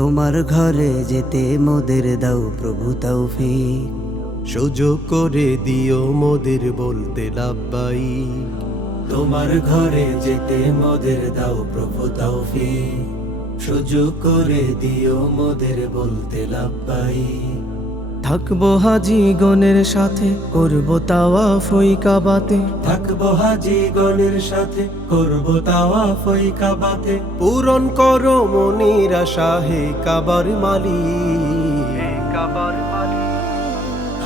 তোমার ঘরে যেতে মোদের দাও প্রভু তৌফিক। সুযোগ করে দিও মোদের বলতে লাভবাই। তোমার ঘরে যেতে মোদের দাও প্রভু তৌফিক। সুযোগ করে দিও মোদের বলতে লাভবাই। থাকব হাজি গণের সাথে করব তাওয়া ফই কাবাতে। থাকব হাজি গণের সাথে করব তাওয়া ফই কাবাতে। পূরণ করো মনির আশা হে কাবার মালি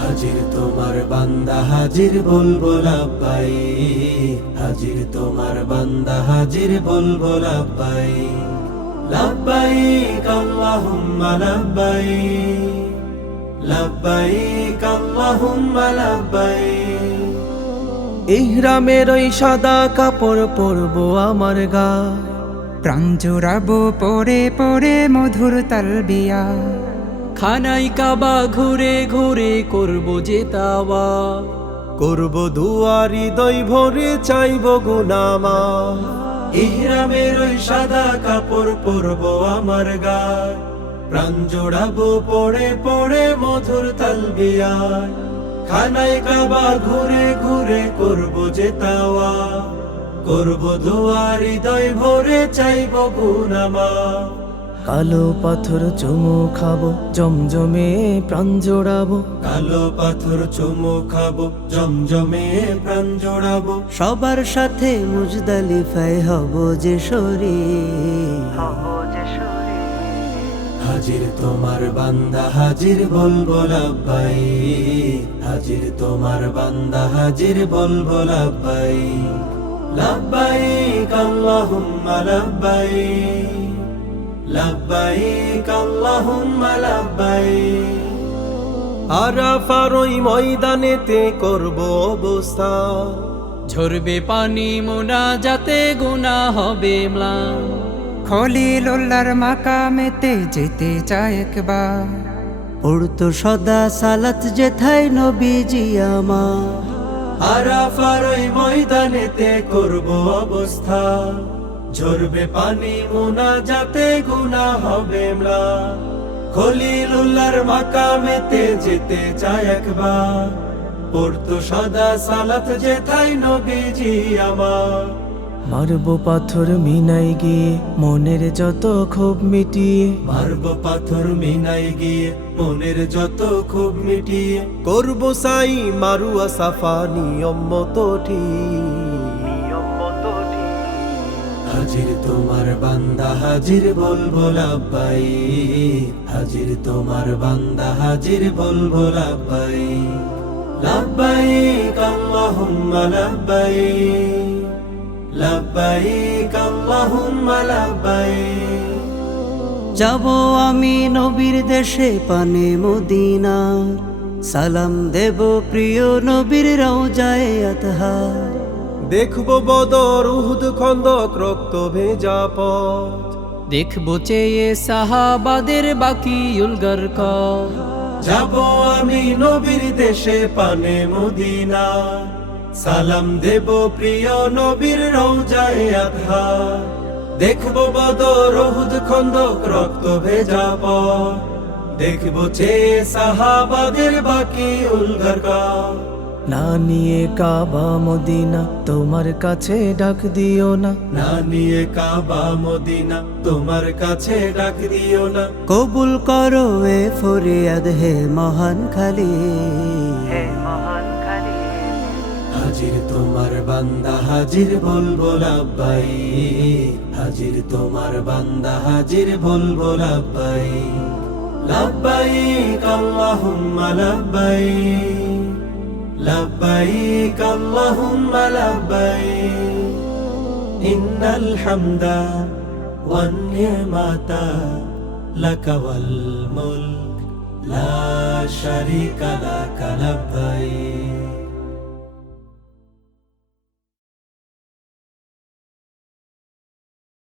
হাজির তোমার বান্দা হাজির বলব লাভবাই। হাজির তোমার বান্দা হাজির বলব লাভবাই। লাভবাই আল্লাহুম্মা লাভবাই। ইহরামের ওই সাদা কাপড় পরবো আমার গায়। প্রাণ জোড়াবো পরে পরে মধুর তালবিয়া। খানাই কাবা ঘুরে ঘুরে করব যে তাওয়া। করব দুয়ারি দই ভরে চাইব গুনামা। ইহরামের ওই সাদা কাপড় পরবো আমার গায়। প্রাণ জোড়াবো পড়ে পড়ে মধুর তালবিয়ায় খানায় কাবা ঘুরে ঘুরে করব যে তাওয়া। করব দুয়ার হৃদয় ভরে চাইব গুনামা কালো পাথর চুমু খাব জমজমে প্রাণ জোড়াবো। কালো পাথর চুমু খাব জমজমে প্রাণ জোড়াবো। সবার সাথে মুজদালিফায় হব যে হাজির তোমার বান্দা, হাজির বলব লাভবাই হাজির তোমার বান্দা, হাজির বলব লাভবাই লাভবাই আল্লাহুম্মা লাভবাই লাভবাই আল্লাহুম্মা লাভবাই আরাফার ওই ময়দানেতে করব অবস্থা। ঝরবে পানি মোনা যাতে গুনা হবে ম্লান। খলিলুল্লার মাকামেতে যেতে চায় একবার। পড়তো সদা সালাত যেথায় নবীজি আমার। আরাফার ওই ময়দানেতে করব অবস্থা। ঝরবে পানি মোনা, যাতে গুনা হবে ম্লা। খলিলুল্লাহর মাকামেতে যেতে চায় একবার। পড়তো সদা সালাত যেথায় নবীজি আমার। মারবো পাথর মিনাই গিয়ে মনের যত ক্ষোভ মিটিয়ে। মারব পাথর মিনাই গিয়ে মনের যত খুব মিটিয়ে। করব সাই মারুয়া সাফা নিয়ম মতো হাজির তোমার বান্দা, হাজির বলব লাভবাই হাজির তোমার বান্দা, হাজির বলব লাভবাই লাভবাই আল্লাহুম্মা লাভবাই আল্লাহুম্মা যাব আমি নবীর দেশে পানে মদিনা সালাম দেব প্রিয় নবীর রওজায় আতহার। দেখব বদর উহুদ খন্দক রক্ত ভেজা পথ। দেখব চেয়ে সাহাবাদের বাকি উলগার যাব আমি নবীর দেশে পানে মদিনা সালাম দেব প্রিয় নবীর রওজায় আধার দেখব বদর রহুদ খন্দক রক্ত ভেজা পথ। দেখব চে সাহাবাদের বাকি উলগার না নিয়ে কাবা মদিনা তোমার কাছে ডাক দিও না। না নিয়ে কাবা মদিনা তোমার কাছে ডাক দিও না। কবুল করো এ ফরিয়াদ হে মহান খালি। হাজির তোমার বান্দা হাজির বলবো লাভবাই হাজির তোমার বান্দা হাজির বলবো লাভবাই লাভবাই আল্লাহুম্মা লাভবাই لبيك اللهم لبيك إن الحمد والنعمة لك والملك لا شريك لك لبيك